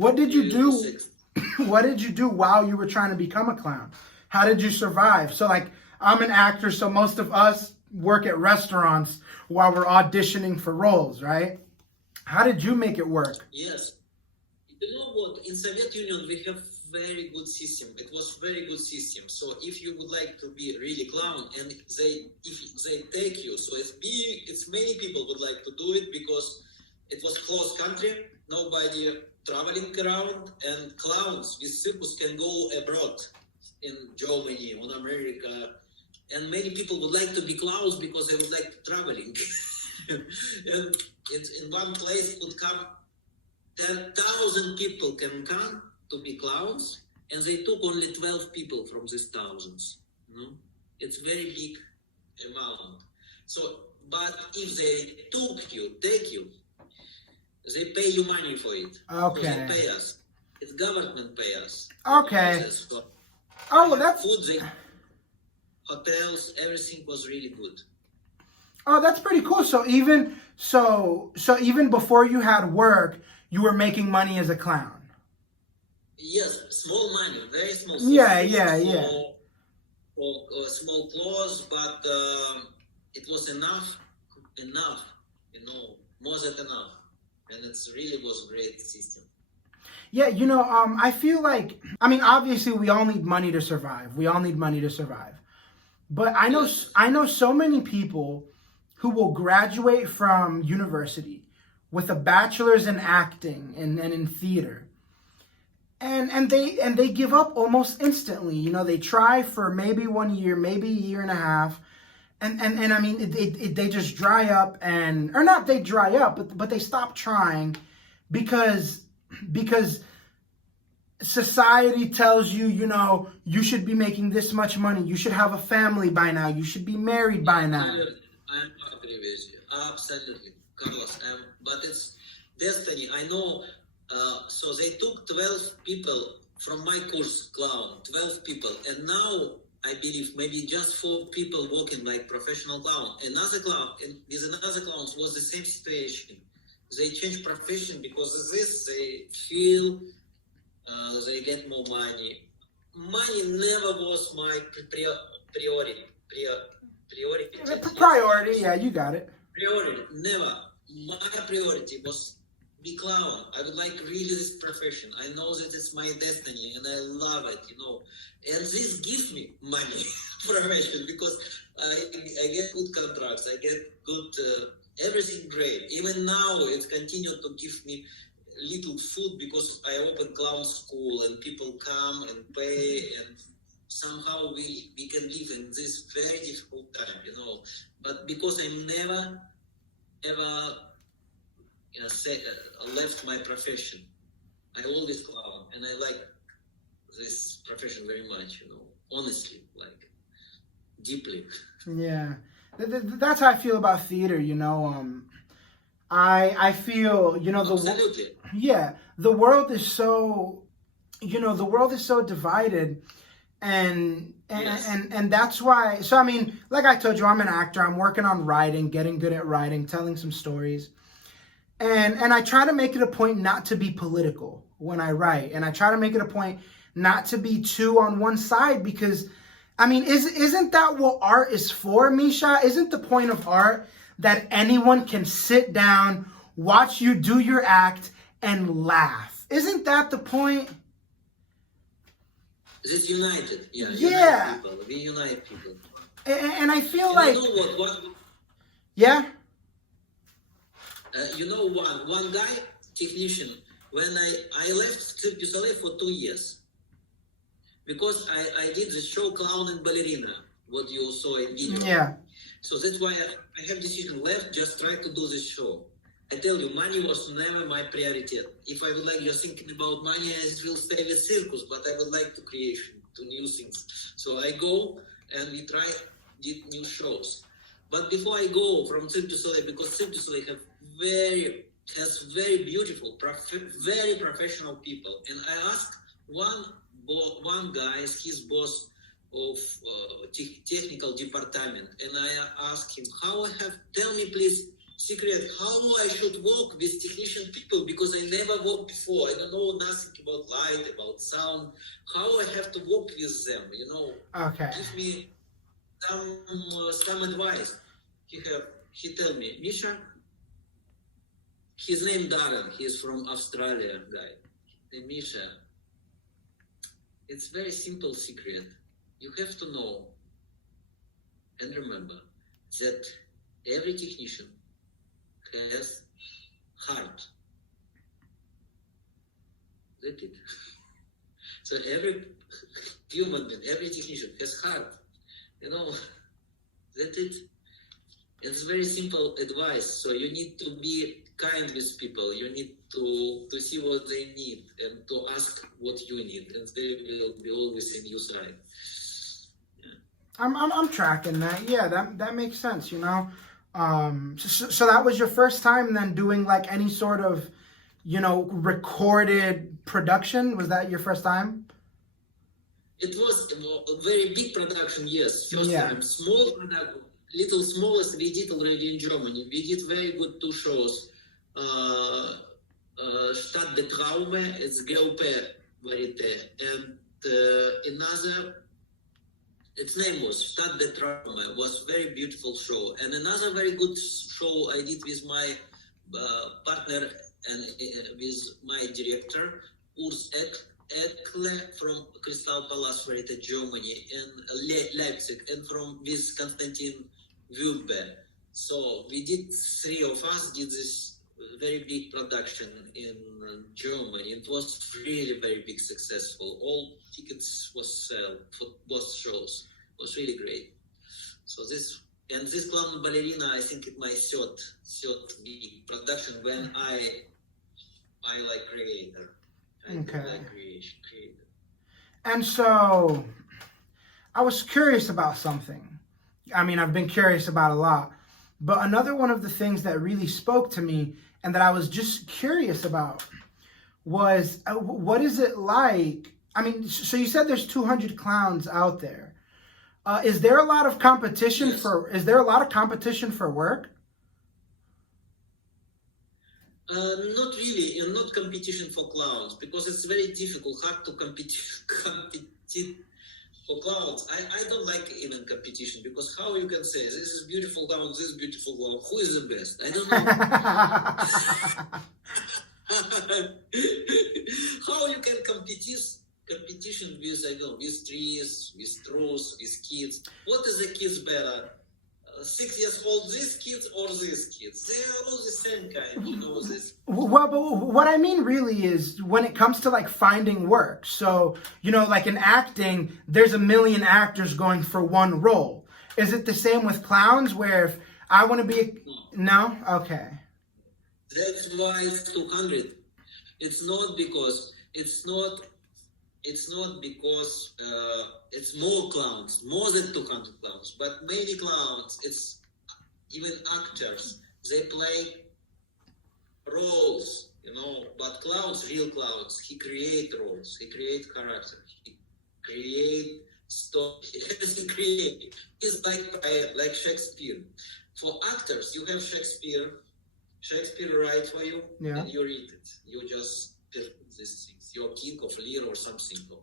What did you Usually do? 6. What did you do while you were trying to become a clown? How did you survive? So like, I'm an actor, so most of us work at restaurants while we're auditioning for roles, right? How did you make it work? Yes. You know what? In Soviet Union, we have very good system. It was very good system. So if you would like to be really clown, and if they take you, so it's many people would like to do it because it was closed country, nobody traveling around, and clowns with circus can go abroad in Germany, on America, and many people would like to be clowns because they would like traveling. And it's in one place could come 10,000 people can come to be clowns, and they took only 12 people from these thousands. You know? It's very big amount. So, but if they take you, they pay you money for it. Okay. So they pay us. It's government pay us. Okay. So Oh, well, that's food, hotels, everything was really good. oh, that's pretty cool. So even before you had work, you were making money as a clown. Yes, small money, very small. Yeah, Food, yeah. For small clothes, but it was enough, you know, more than enough, and it really was a great system. Yeah, I feel like, I mean, obviously we all need money to survive. We all need money to survive. But Yes. I know so many people who will graduate from university with a bachelor's in acting and in theater. And they give up almost instantly. They try for maybe 1 year, maybe a year and a half, and I mean they just dry up, and or not they dry up, but they stop trying because society tells you, you should be making this much money, you should have a family by now, you should be married by now. I agree with you. Absolutely, Carlos. But it's destiny. I know. So they took 12 people from my course, clown, 12 people. And now I believe maybe just 4 people working like professional clown. Another clown, and with another clowns was the same situation. They changed profession because of this. They feel they get more money. Money never was my priority. Priority, yeah, you got it. Priority, never. My priority was be clown. I would like really this profession. I know that it's my destiny and I love it, And this gives me money profession because I get good contracts. I get good, everything great. Even now it continued to give me little food because I opened clown school and people come and pay and somehow we can live in this very difficult time, But because I never ever left my profession, I always clown and I like this profession very much, honestly, like deeply. Yeah, that's how I feel about theater. I feel Absolutely. The world is so divided, and Yes. and that's why. So I mean, like I told you, I'm an actor. I'm working on writing, getting good at writing, telling some stories, and I try to make it a point not to be political when I write, and I try to make it a point not to be too on one side because, I mean, isn't that what art is for, Misha? Isn't the point of art that anyone can sit down, watch you do your act, and laugh? Isn't that the point? This united, Yeah. unite people. We unite people. And I feel And like, you know what? yeah, One guy, technician, when I left Cirque du Soleil for 2 years because I did the show Clown and Ballerina, what you saw in video. yeah, So that's why I have decision left, just try to do this show. I tell you, money was never my priority. If I would like just thinking about money, I will stay with circus, but I would like to creation, to new things. So I go and we did new shows. But before I go from Cirque du Soleil, because Cirque du Soleil has very beautiful, very professional people. And I asked one guy, his boss of technical department, and I asked him, tell me please, secret how I should work with technician people because I never worked before. I don't know nothing about light, about sound, how I have to work with them, you know. Okay. Give me some advice. He tell me, Misha, his name Darren, he is from Australia guy. And Misha, it's very simple secret. You have to know and remember that every technician has heart. That's it. So every human being, every technician has heart. You know, that's it. It's very simple advice. So you need to be kind with people. You need to see what they need and to ask what you need, and they will be always in your side. I'm tracking that. Yeah, that makes sense. You know, so that was your first time then doing like any sort of, you know, recorded production. Was that your first time? It was a very big production. Yes, first Yeah. time. Small production, little smallest we did already in Germany. We did very good 2 shows. Stadt der Traume, it's GOP Varieté, and another. Its name was Stadt der Traume. Was very beautiful show, and another very good show I did with my partner and with my director Urs Ekle from Crystal Palace Varieté Germany and Leipzig, and from with Konstantin Wülbe. So we did 3 of us did this very big production in Germany. It was really very big, successful. All tickets was sold for both shows. It was really great. So this clown ballerina, I think it's my third big production when I like creator. I Okay. like creator. And so I was curious about something. I mean, I've been curious about a lot, but another one of the things that really spoke to me and that I was just curious about was what is it like? I mean, so you said there's 200 clowns out there. Is there a lot of competition Yes. Is there a lot of competition for work? Not really, and not competition for clowns, because it's very difficult, hard to compete for clowns. I don't like even competition, because how you can say this is beautiful clown, this is beautiful clown, who is the best? I don't know. How you can competition with, I don't know, with trees, with straws, with kids? What is the kids better? 6 years old, these kids or these kids? They are all the same kind, you know this. Well, but what I mean really is when it comes to like finding work. So, you know, like in acting, there's a million actors going for one role. Is it the same with clowns where if I want to be no? Okay. That's why it's 200. It's not because it's more clowns, more than 200 clowns, but many clowns. It's even actors. They play roles, you know. But clowns, real clowns, he create roles, he create character, he create story. He create. He's like Shakespeare. For actors, you have Shakespeare write for you, Yeah. and you read it. You just perform these things. You're king of Lear or something, or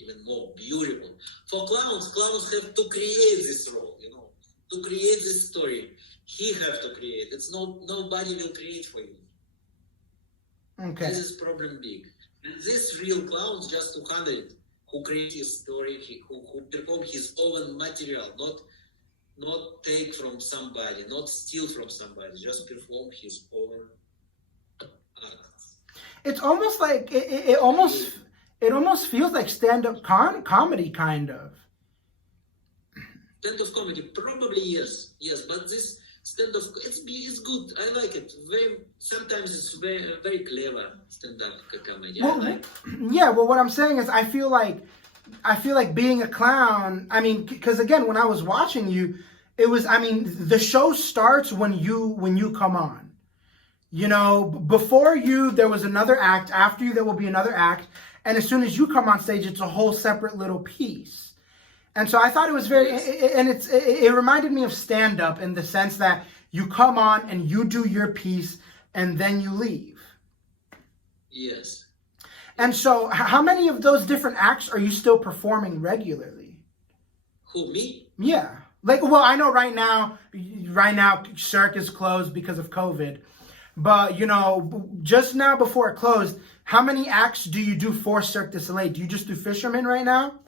even more beautiful. For clowns have to create this role, you know, to create this story. He have to create. It's nobody will create for you. Okay. This is problem big. And this real clowns just 200 who create his story, who perform his own material, not take from somebody, not steal from somebody, just perform his own act. It's almost like it almost feels like stand-up comedy kind of. Stand-up comedy, probably yes, but this stand-up, it's good. I like it. Sometimes it's very clever stand-up comedy. Well, I like. Yeah, well, what I'm saying is I feel like being a clown, I mean, because again, when I was watching you, it was, I mean, the show starts when you come on. You know, before you, there was another act. After you, there will be another act. And as soon as you come on stage, it's a whole separate little piece. And so I thought it was very, and it reminded me of stand-up in the sense that you come on and you do your piece and then you leave. Yes. And so how many of those different acts are you still performing regularly? Who, me? Yeah. Like, well, I know right now, Cirque is closed because of COVID. But, you know, just now before it closed, how many acts do you do for Cirque du Soleil? Do you just do Fisherman right now?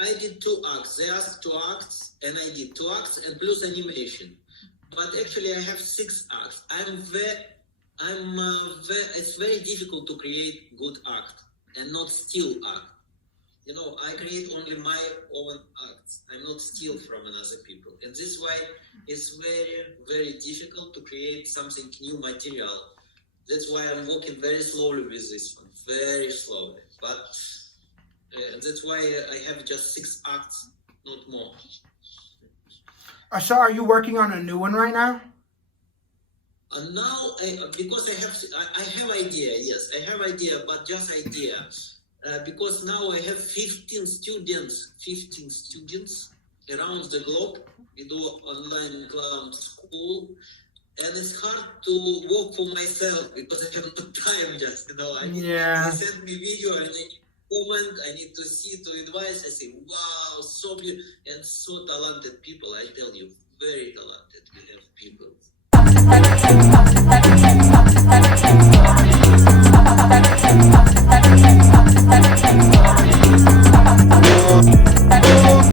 I did 2 acts. They asked 2 acts, and I did 2 acts and plus animation. But actually, I have 6 acts. It's very difficult to create good act and not steal act. You know, I create only my own acts. I'm not steal from another people. And this is why it's very, very difficult to create something new material. That's why I'm working very slowly with this one, very slowly. But that's why I have just 6 acts, not more. So are you working on a new one right now? And now, because I have idea, yes, I have idea, but just idea. Because now I have 15 students around the globe. We do online clown school, and it's hard to work for myself because I have no time. Just they send me video and I need to comment. I need to see, to advise. I say, wow, so beautiful and so talented people. I tell you, very talented. We have people.